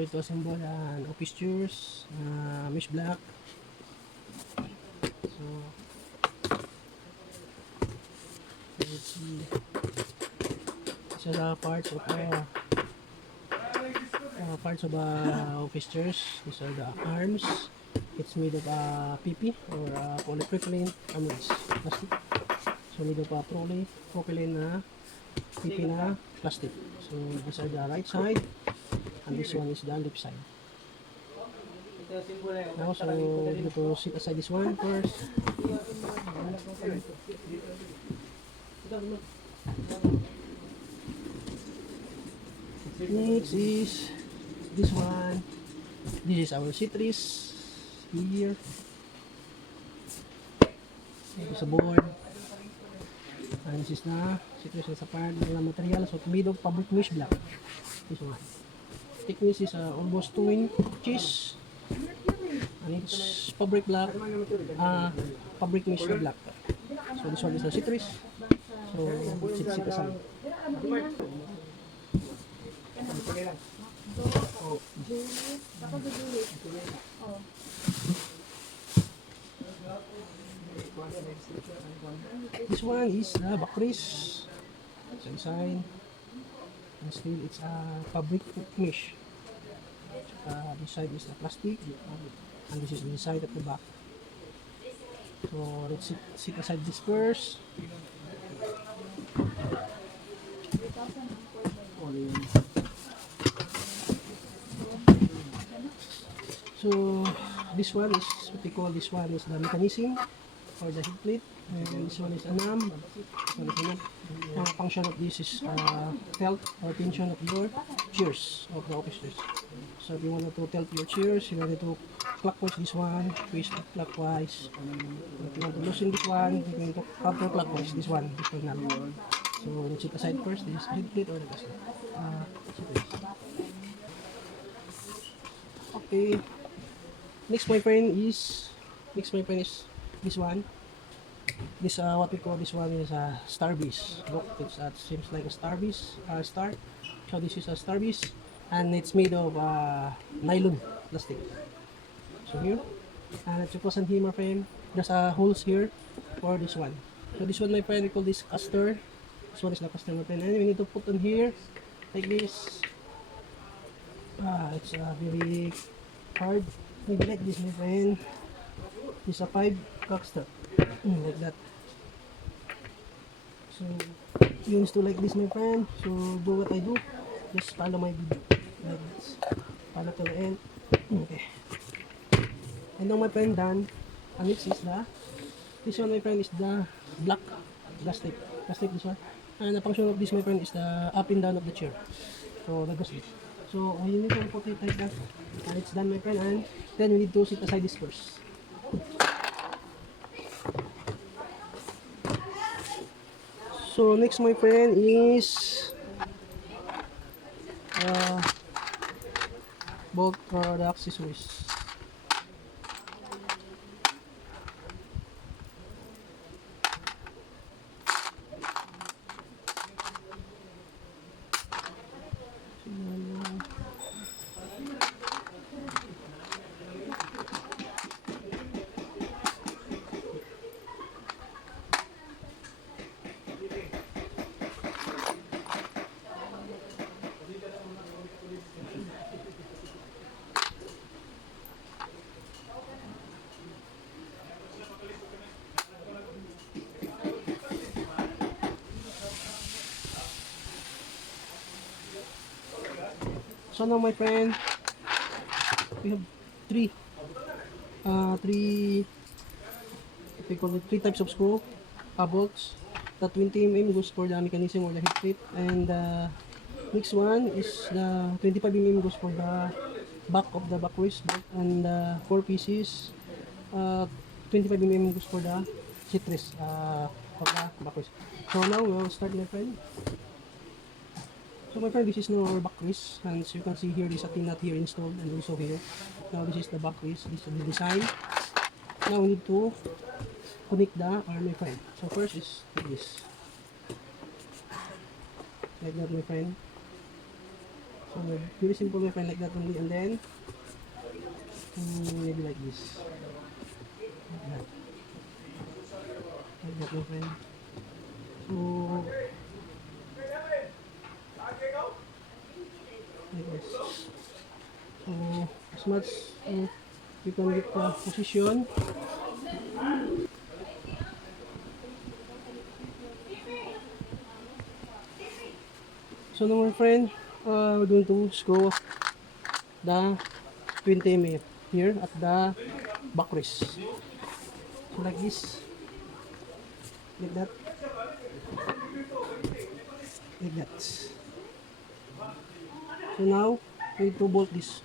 going to assemble an office chairs, mesh block. So let's see. These are the parts of office chairs. These are the arms. It's made of PP or polypropylene armrest plastic. So made of propylene na PP na plastic. So these are the right side and this one is the left side. Now, so we're going to sit aside this one first. Next is this one. This is our citrus here. Ito sa board. And this is na citrus sa part ng material. So made of fabric mesh block. This one. Thickness is almost 2 inches. And it's fabric block. Fabric mesh block. So this one is the citrus. So sit aside. This one is backrest. So design. And still it's fabric mesh. This side is the plastic. And this is the side at the back. So let's sit aside this first. So this one is what we call, this one is the mechanism for the head plate, and this one is a NAM. So the function of this is tilt or tension of your chairs of the office chairs. So if you want to tilt your chairs, you want to clockwise this one, twist it clockwise. If you want to loosen this one, you can counterclockwise this one, this one NAM. So let's sit aside first, this head plate or the gasket. Okay. Next my friend is this one. This what we call, this one is a Starbase. Look, it seems like a Starbase star. So this is a Starbase, and it's made of nylon plastic. So here, and it's supposed here, my friend. There's holes here for this one. So this one, my friend, we call this caster. This one is the caster, my friend, and we need to put on here like this. It's very hard. Maybe like this, my friend. It's a 5 caster. Like that. So you need to like this, my friend. So do what I do. Just follow my video. Like this. Follow to the end. Okay. And now, my friend, done. And next is this one, my friend, is the black plastic. Plastic, this one. And the function of this, my friend, is the up and down of the chair. So the gasket. So we need to put it like that. And it's done, my friend. And then we need to sit aside this first. So next, my friend, is bolt for the accessories. So now, my friend, we have three we call it 3 types of screw, bolts. The 20 mm goes for the mechanism or the head plate, and the next one is the 25 mm goes for the back of the backrest bolt, and 4 pieces 25 mm goes for the citrus of the backrest. So now we'll start, my friend. So my friend, this is now our backrest, and as you can see here, there's a tin nut here installed, and also here. Now this is the backrest, this is the design. Now we need to connect the arm, my friend. So first is this, like that, my friend. So very simple my friend, like that only, and then maybe like this, like that my friend. So like this. So as much you can get the position. So now my friend, we're going to screw the 20 mm here at the backrest. So like this, like that, like that. So now we need to bolt this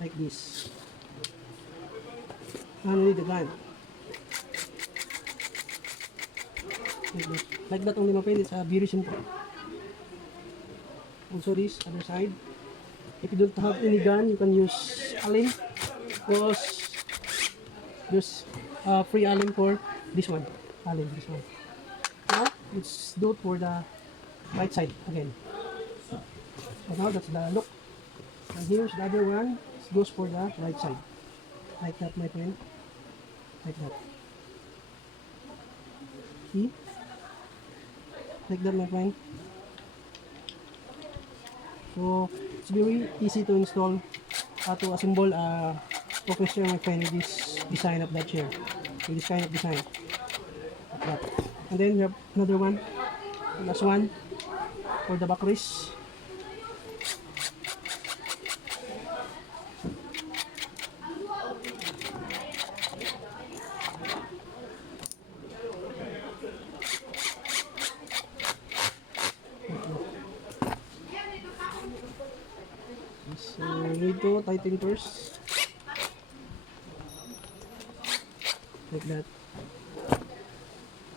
like this. And we need the gun. Like that. Like that only my friend, it's very simple. Also this other side. If you don't have any gun, you can use Allen. Because there's free Allen for this one. Allen, this one. Now, let's do it for the right side again. So now that's the look. And here's the other one. It goes for the right side. Like that, my friend. Like that. See? Like that, my friend. So, it's very easy to install, to assemble a office chair, my friend, with this design of that chair. With this kind of design. Like that. And then we have another one. The last one for the backrest. So, we need to tighten first. Like that.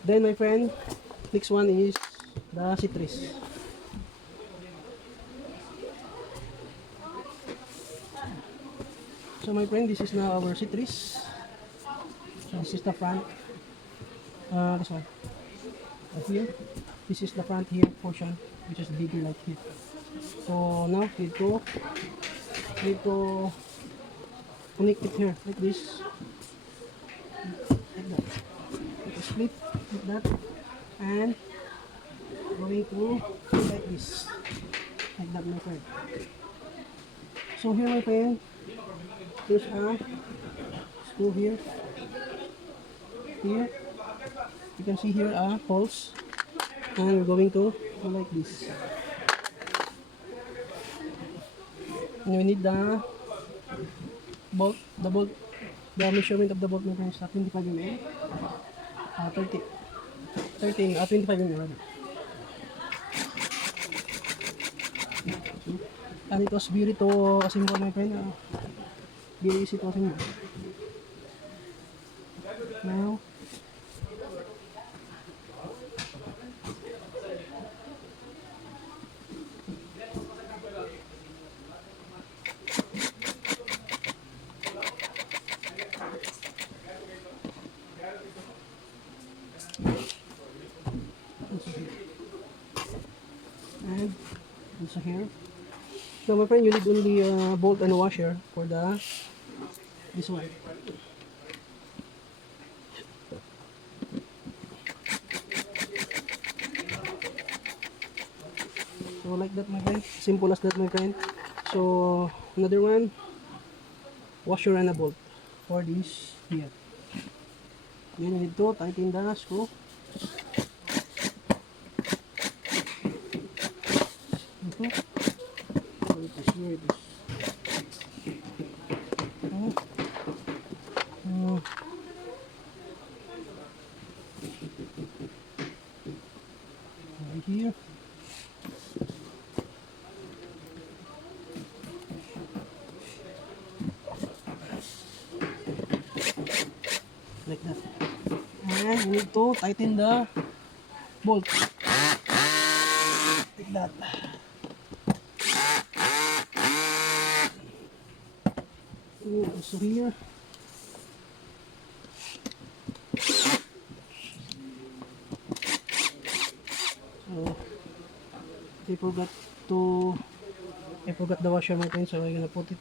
Then, my friend, next one is the citrus. So, my friend, this is now our citrus. So, this is the front. This one. Here. This is the front here portion, which is bigger like here. So, now, need to connect it here, like this. Like that. Make a split, like that. And going to like this, like that, my friend. So here, my friend, there's a screw here. Here you can see here a holes, and we're going to go like this. And we need the bolt, the measurement of the bolt, my friend, is 25 mm, 25 mm rather. And it was very to assemble, my friend. Very easy to assemble. Now, and also here. Now, my friend, you need only a bolt and a washer for this one. So like that, my friend. Simple as that, my friend. So another one, washer and a bolt for this here. Then you need to tighten the screw. Okay. So it is here. It is. Right here. Like that. And you need to tighten the bolt. Like that. So here. So I forgot to I forgot the washer, my friend, so I'm gonna put it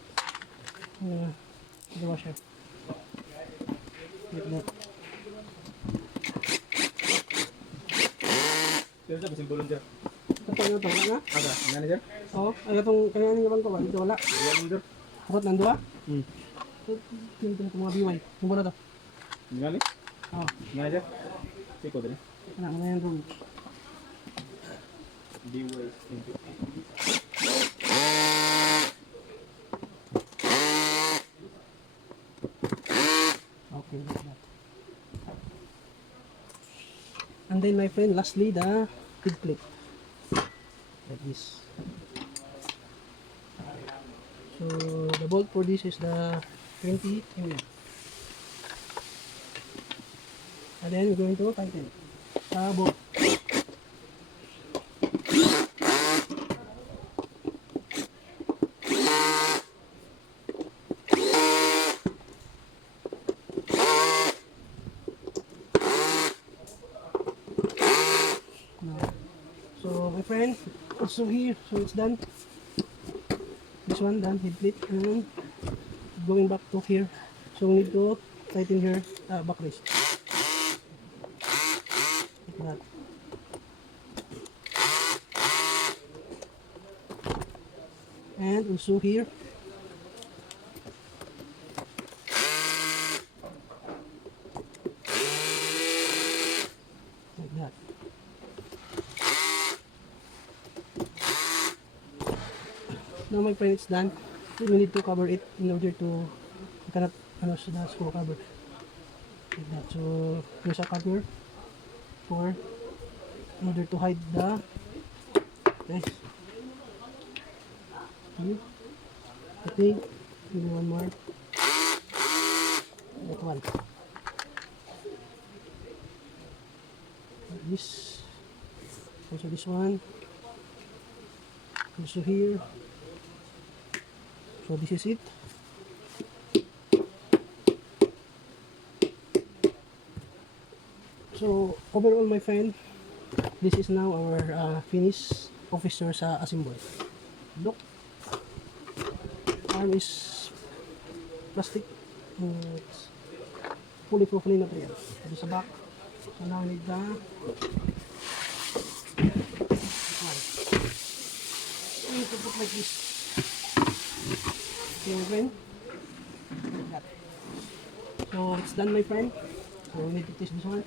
in the washer. Like that. Sir, sa bising bulon, sir. Ito na, na? Aga, nga na, sir? Oo, ay itong kanya nga bang ko ba? Dito wala. Ayan, sir. Kapot nandua? Hmm. Ito na mga biway. Yung na to? Nga ni? Oo. Nga, sir? Siko din, Anak, mga yan room. DY. Okay, like that. And then my friend, lastly, the head clip. Like this. So the bolt for this is the 20 mm. And then we're going to tighten the bolt. So my friend, also here, so it's done. This one done, head plate, and going back to here. So we need to tighten here, backrest. Like that. And also here. Like that. Now my friend, it's done. We need to cover it in order to, you cannot, the screw cover. Like that. So here's a cover for, in order to hide the, okay. I think, maybe one more. That one. Like this. Also this one. Also here. So this is it. So overall, my friend, this is now our finished officer's assembly. Look, arm is plastic. It's polypropylene material. Ito sa back. So now I need the one. I need to put like this. Okay, my friend. Like that. So it's done, my friend. So we need to test this one.